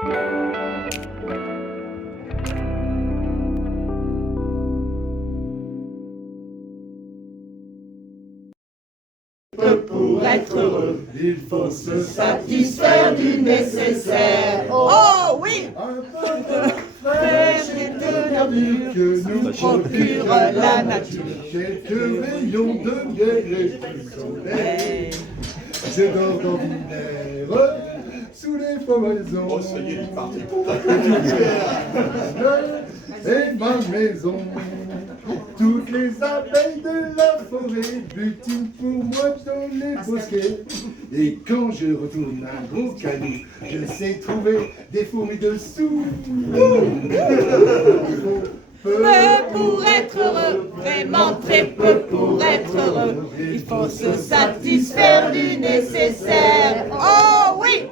Pour être heureux, il faut se satisfaire du nécessaire. Oh oui! Un peu de fraîche et de verdure que nous procure la nature. Quelques rayons de miel et du soleil. Je dors d'ordinaire sous les floraisons. Oh, ça y est, il est parti pour ta et ma maison. Toutes les abeilles de la forêt butinent pour moi dans les bosquets. Et quand je retourne un gros caillou, je sais trouver des fourmis dessous. Peu pour être heureux, vraiment très peu pour être heureux. Il faut se satisfaire du nécessaire. Oh oui!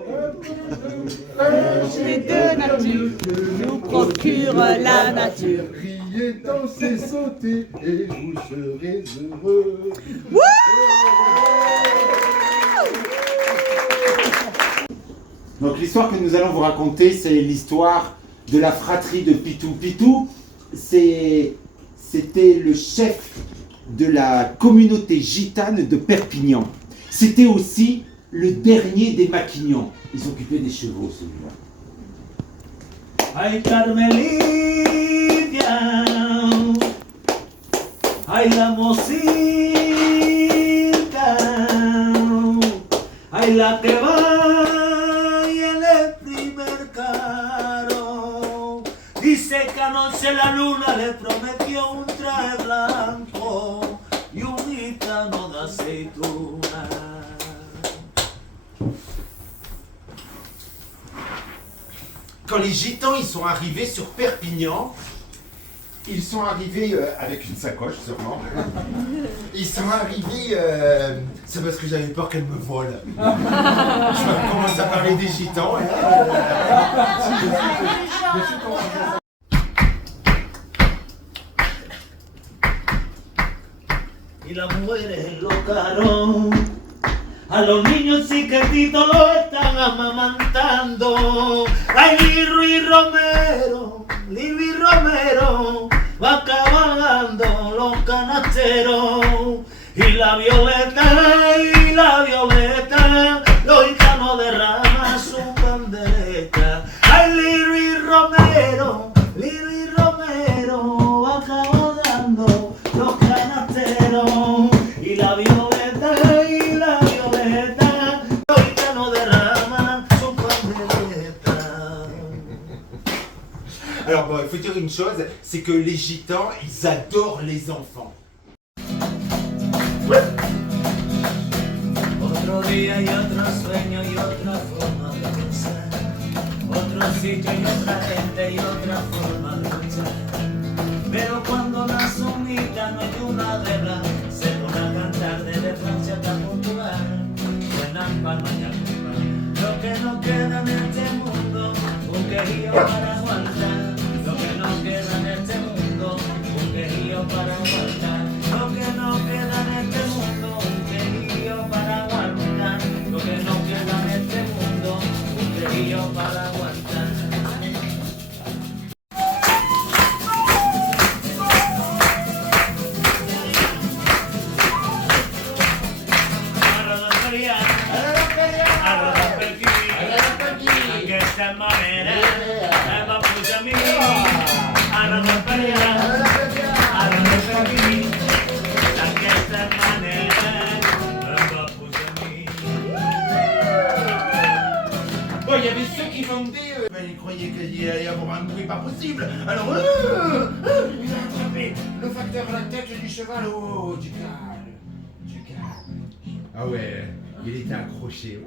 Et de nature que nous procure la nature. Riez, dansez, sautez et vous serez heureux. Donc l'histoire que nous allons vous raconter, c'est l'histoire de la fratrie de Pitou. Pitou, c'était le chef de la communauté gitane de Perpignan. C'était aussi le dernier des Maquignons. Ils s'occupaient des chevaux, celui-là. Ay, Carmelita, ay, la mosita, ay, la que va y en el primer carro. Dice que anoche la luna le prometió un traje blanco y un gitano de aceituna. Quand les gitans ils sont arrivés sur Perpignan, ils sont arrivés avec une sacoche sûrement. Ils sont arrivés, c'est parce que j'avais peur qu'elle me vole. Je commence à parler des gitans. Y las mujeres enlocaron, a los niños chiquititos lo están amamantando. Ay, Lili Romero, va cabalgando los canasteros. Y la violeta, los gitanos derraman su bandereta. Ay, Lili Romero, va cabalgando los canasteros. Y la violeta, los gitanos derraman su bandereta. Alors bon, il faut dire une chose, c'est que les gitans, ils adorent les enfants. Otro día y otro sueño y otra forma de pensar. Otro sitio y otra gente y otra forma de luchar. Pero cuando la sonita no hay una guerra, se pone a cantar desde Francia hasta Portugal. Suenan palmas y acupas, lo que nos queda en este mundo, un quejío para aguantar. Lo que nos queda en este mundo, un quejío para aguantar. Lo que nos queda en este mundo, un quejío para aguantar. Lo que nos queda en este mundo, un quejío para aguantar. Aquesta manera em va pujar a mi, ara no pelear, ara no per aquí. D'aquesta manera em va pujar a mi. Bon, il y avait ceux qui vendaient, ils croyaient qu'il allait y avoir un bruit pas possible. Alors, il a attrapé le facteur à la tête du cheval. Oh, du calme, du calme. Ah ouais, il était accroché.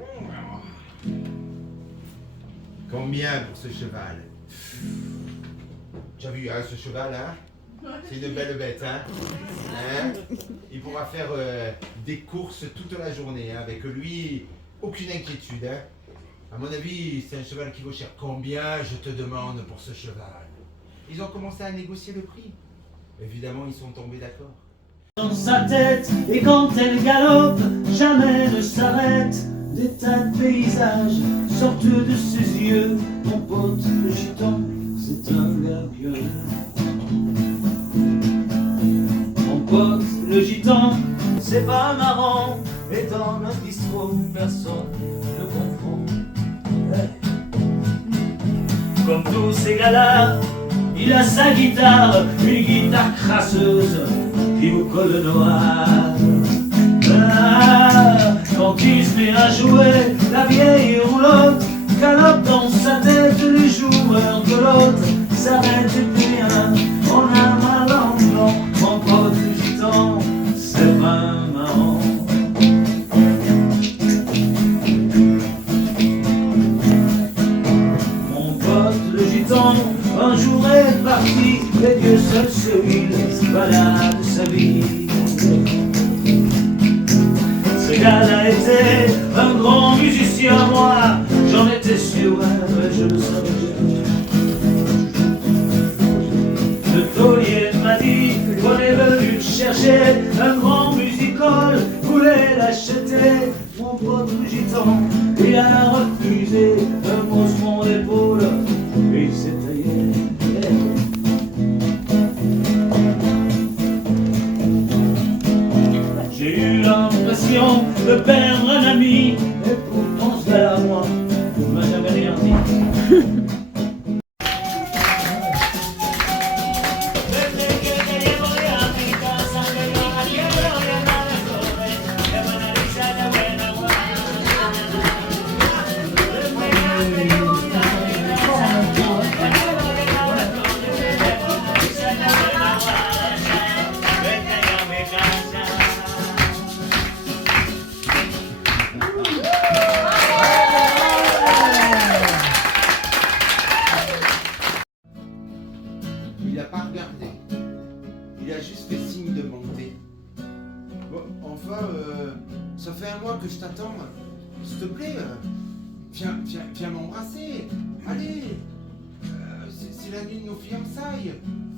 Combien pour ce cheval? Tu as vu hein, ce cheval, hein? C'est une belle bête, hein? Il pourra faire des courses toute la journée. Hein? Avec lui, aucune inquiétude. Hein? À mon avis, c'est un cheval qui vaut cher. Combien je te demande pour ce cheval? Ils ont commencé à négocier le prix. Évidemment, ils sont tombés d'accord. Dans sa tête, et quand elle galope, jamais ne s'arrête. Des tas de paysages sortent de ses yeux. Mon pote le gitan, c'est un gars pieux. Mon pote le gitan, c'est pas marrant, et dans notre bistrot, personne ne comprend. Hey. Comme tous ces gars-là, il a sa guitare, une guitare crasseuse qui vous colle le noir. Ah, quand il se met à jouer la vieille roulotte, calope dans sa tête les joueurs de l'autre, s'arrête et plus rien, on a mal en blanc. Mon pote le gitan, c'est pas marrant. Mon pote le gitan, un jour est parti, et Dieu seul celui balade sa vie. Ce gars-là était un grand musicien, moi j'en étais sûr, ouais, je le savais. Le taulier m'a dit qu'on est venu le chercher, un grand music-hall voulait l'acheter. Mon pote le gitan, il a refusé, un mot sur mon épaule, et il s'est taillé. J'ai eu l'impression de perdre un ami, et pourtant ce gars-là, moi, ne m'a jamais rien dit. Il n'a pas regardé. Il a juste fait signe de monter. Bon, enfin, ça fait un mois que je t'attends. S'il te plaît, viens m'embrasser. Allez, c'est la nuit de nos fiançailles.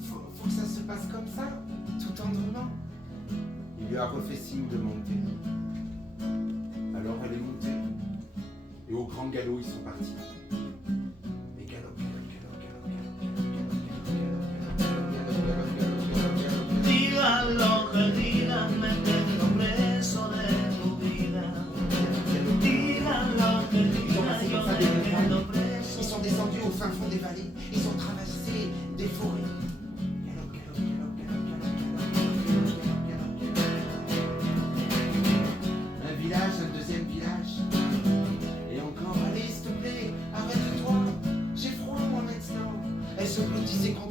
Faut que ça se passe comme ça, tout tendrement. Il lui a refait signe de monter. Alors elle est montée. Et au grand galop, ils sont partis. Et galop, galop, galop, galop, galop. Diga lo que diga, me tengo preso de tu vida. Diga lo que diga, yo me quedo preso. Ils sont descendus au fin fond des vallées. Ils ont traversé des forêts. Galop, galop, galop, galop, galop, galop, galop, galop. Un village, un deuxième village. Et encore, allez, s'il te plaît, arrête-toi. J'ai froid, moi, maintenant. Elle se blottissait contre